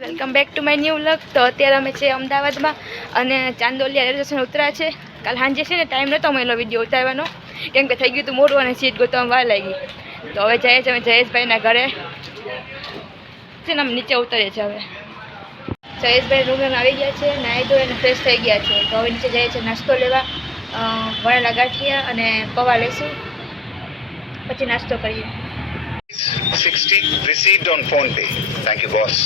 Welcome back to my new vlog. તો અત્યારે અમે છે અમદાવાદમાં અને ચાંદોલિયા રેલવે સ્ટેશન ઉતર્યા છે. કાલ સાંજે છે ને ટાઈમ નહોતો મળેલો વિડીયો ઉતારવાનો, કેમ કે થઈ ગયું હતું મોડું અને સીટ ગોતવામાં વાર લાગી. તો હવે જઈએ છીએ અમે જયેશભાઈના ઘરે છે ને, અમે નીચે ઉતરીએ છીએ. હવે જયેશભાઈ રૂમમાં આવી ગયા છે, નાહી ધોઈ અને ફ્રેશ થઈ ગયા છે. તો હવે નીચે જઈએ છીએ નાસ્તો લેવા. વણેલા ગાંઠિયા અને પૌવા લેશું, પછી નાસ્તો કરીએ. 60 received on phone pay. Thank you, boss.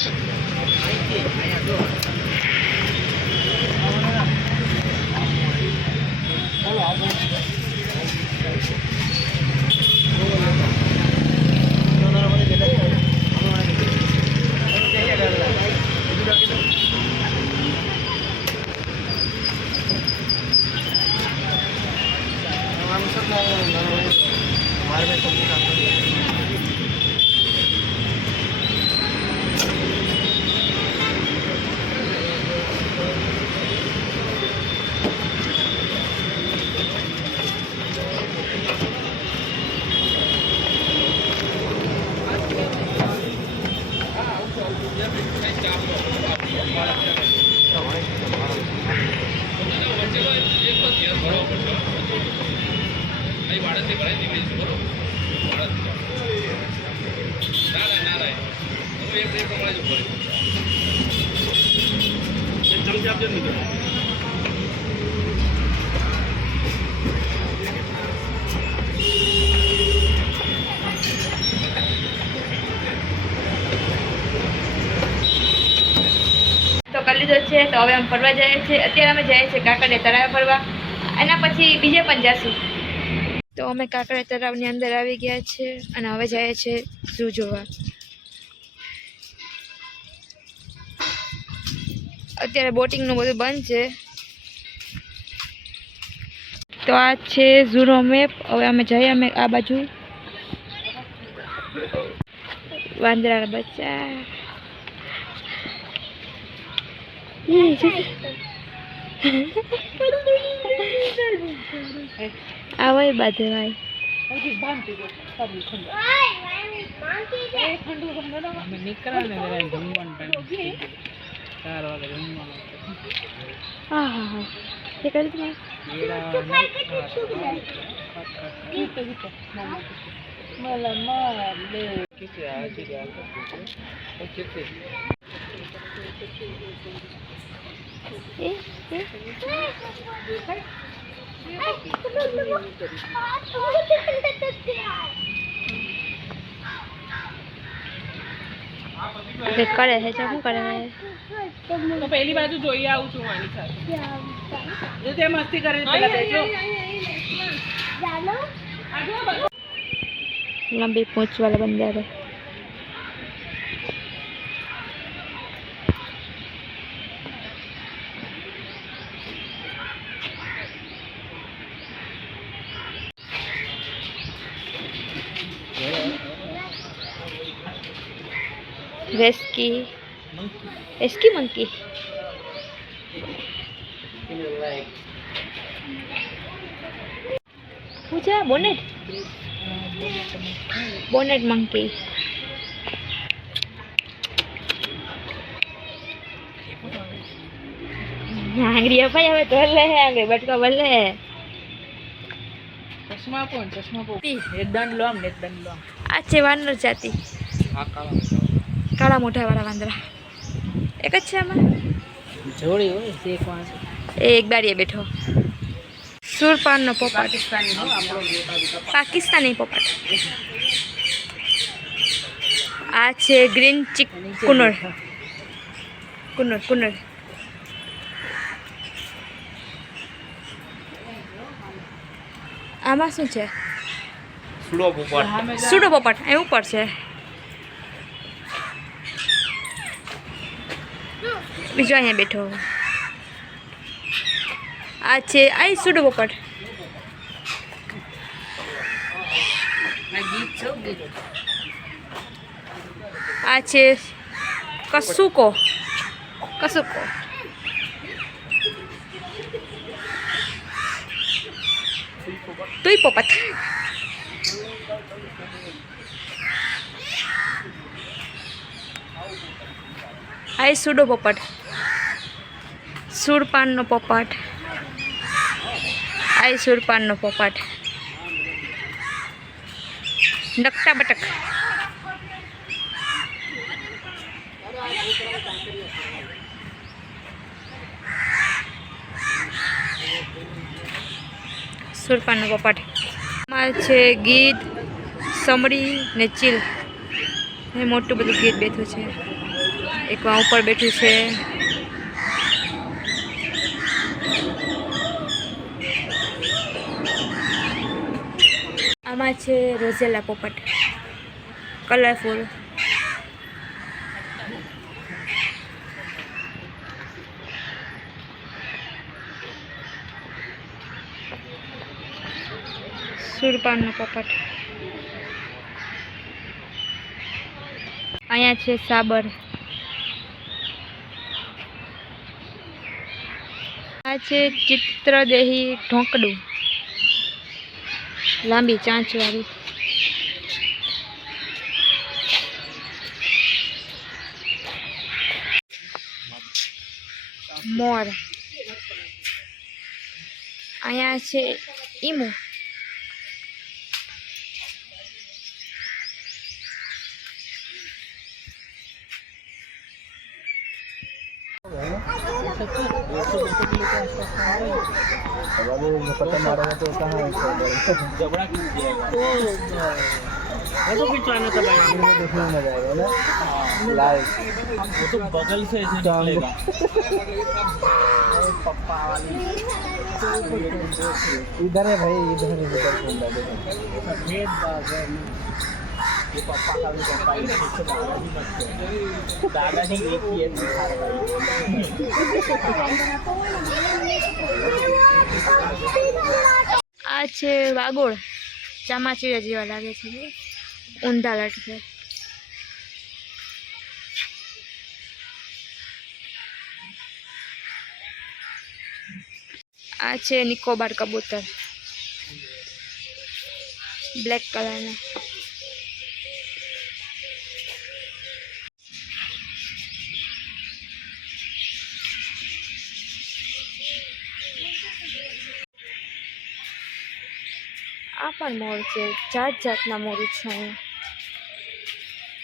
કરી લીધો છે. તો હવે અમે ફરવા જઈએ છીએ. અત્યારે અમે જઈએ છીએ કાંકરિયા તળાવ ફરવા, એના પછી બીજે પણ જઈશું. તો અમે કાંકરિયા તળાવની અંદર આવી ગયા છે અને હવે જઈએ છીએ ઝૂ જોવા. અત્યારે બોટિંગનું બધું બંધ છે. તો આ છે ઝૂનો મેપ. હવે અમે જઈએ અમે આ બાજુ. વાંદરાના બચ્ચા આવે બાધે ભાઈ. હા હા હા એ કરી તમારે કરે છે. શું કરે છે? તો પહેલી બાજુ જોઈ આવું છું આની સાથે. જો તે મસ્તી કરે પેલા બેઠો. लंबी पूंछ वाला बंदर है. रेस्की मंकी. पूछा बोनेट मंकी. आंगड़ी भाई हमें तो ले है आगे बटका बल्ले है. ચશ્મા કોણ નેતદાન લો આમ. આ છે વાનર જાતિ. કાળા મોઢા વાળા વાંદરા એક જ છે આમાં. જોડી હોય તે કોણ છે? એ એક દાડીએ બેઠો. સુરપાનનો પોપટ. પાકિસ્તાની હો આપણો પાકિસ્તાની પોપટ. આ છે ગ્રીન ચીક કુનર. આમાં શું છે? સુડો પોપટ એ ઉપર છે. બીજો અહીંયા બેઠો. આ છે આ સુડો પોપટ. આ છે કસુકો. તુઈ પોપટ. આઈ સુડો પોપટ, સુરપાનનો પોપટ, આઈ સુરપાનનો પોપટ, નકટા બટક, સુરપાનનો પોપટ. આમાં છે ગીધ, સમડી ને ચીલ. એ મોટું બધું ગીધ બેઠું છે. એક વા ઉપર બેઠું છે. આમાં છે રોઝેલા પોપટ, કલરફુલ. સુરપાનનો પોપટ. અહીંયા છે સાબર. આ છે ચિત્રદેહી ઢોકડું, લાંબી ચાંચવાળી. મોર. અહીંયા છે ઈમુ. तो खिंचवाना था भाई, देखने में मजा आएगा ना लाइव। वो तो बगल से ऐसे निकलेगा पप्पा वाली। इधर है भाई, इधर है, इधर घूमना देखो सफेद बागर में ये पप्पा का भी पप्पा ही तो दादाजी एक ही है दिखा रहा है। આ છે વાગોળ, ચામાચીડિયા જેવા લાગે છે, ઊંધા લટકે. આ છે નિકોબાર કબૂતર, બ્લેક કલરના. આ પણ મોર છે, જાત જાતના મોર છે અહીંયા.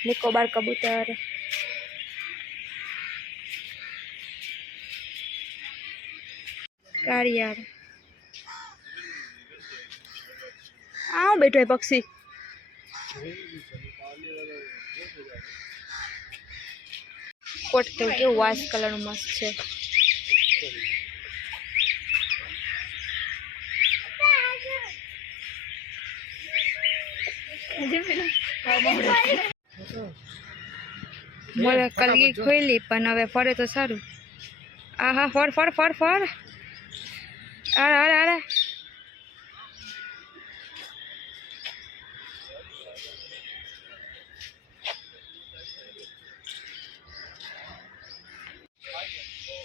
નિકોબાર કબૂતર, કાળિયાર. આ બેઠો એ પક્ષી. કોટ કેવું વાઇટ કલરનું મસ્ત છે. મોરે કલગી ખોઈલી પણ હવે ફરે તો સારું. આહા ફર ફર ફર ફર. અરે અરે અરે.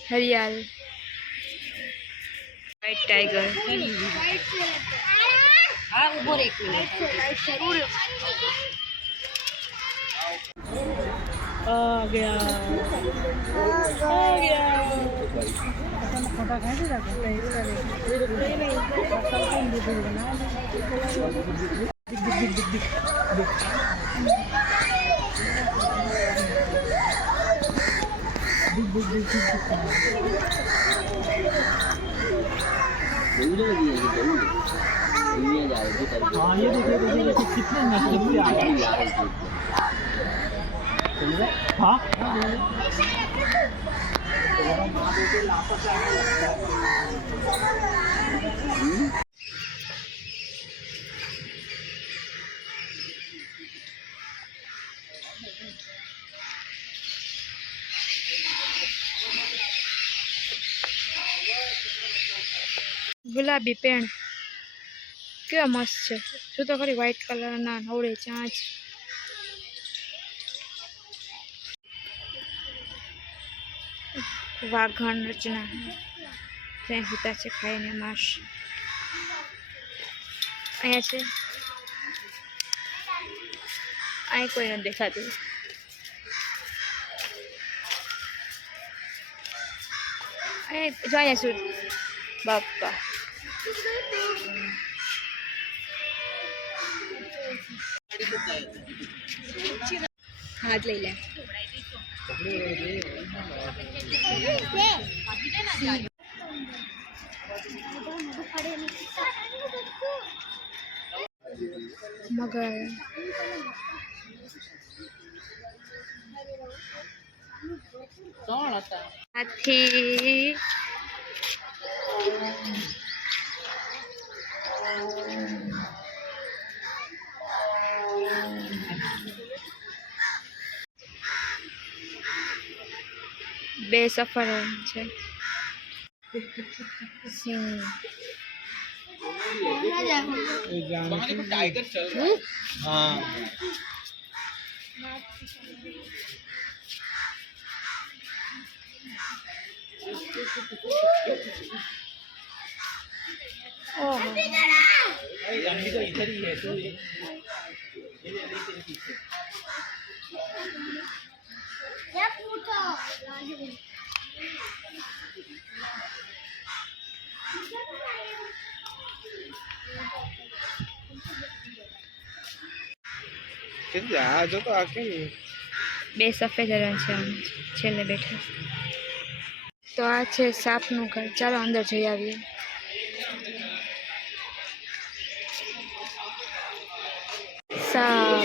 હરિયાલ, વ્હાઈટ ટાઈગર. हाँ उधर एक आ गया आ गया फोटा कैसे जाता है हाँ ये देखिए कितने नजदीक से आ रहे हैं। हाँ ગુલાબી પેણ કેવા મસ્ત છે. શું તો ખરી વ્હાઈટ કલરના નવડે ચાંચ. વાઘણ રચના ત્યાં હુતા છે ખાઈને માંસ. અહીંયા છે, અહીં કોઈ નથી દેખાતું. જો અહીંયા શું બાપા હાથ લઈ લે મગર કોણ હતા હાથી બે સફર છે સિંહ टाइगर चल रहा है हाँ ઓહો अभी तो इधर ही है तो ये આ જો તો આ કેમ બે સફેદ રણ છે આમ છેલ્લે બેઠા તો આ છે સાપનું ઘર ચાલો અંદર જઈ આવીએ સાપ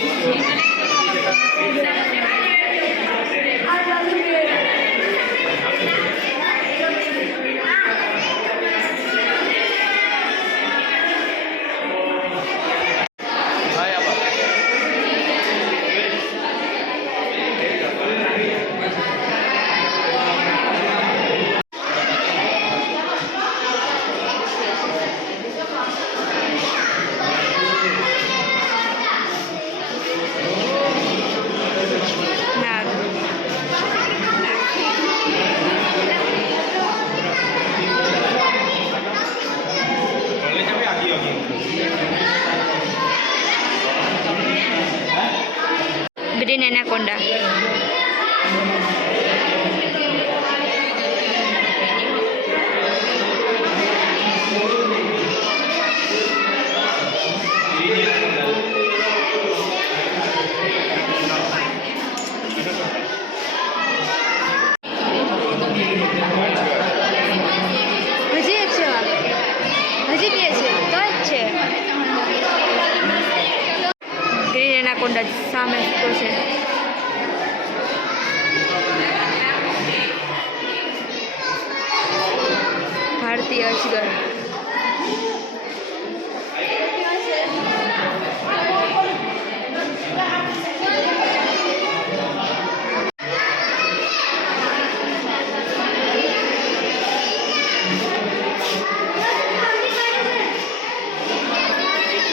ગ્રીન એનાકોન્ડા હજી એક છે હજી બે છે તો જ છે ગ્રીન એનાકોન્ડા સામે તો છે ભારતીય અજગર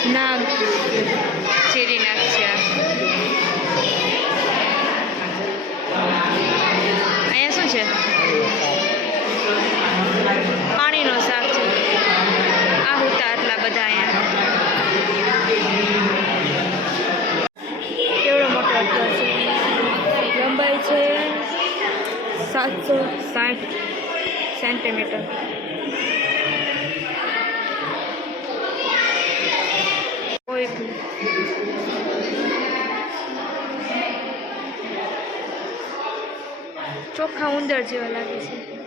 નાગ ચેરી નાગ છે અહીંયા શું છે પાણીનો શાક છે આ હોતા આટલા બધા અહીંયા કેવડો મોટો અટલો છે લંબાઈ છે 760 સેન્ટીમીટર કોઈ ચોખ્ખા ઉંદર જેવા લાગે છે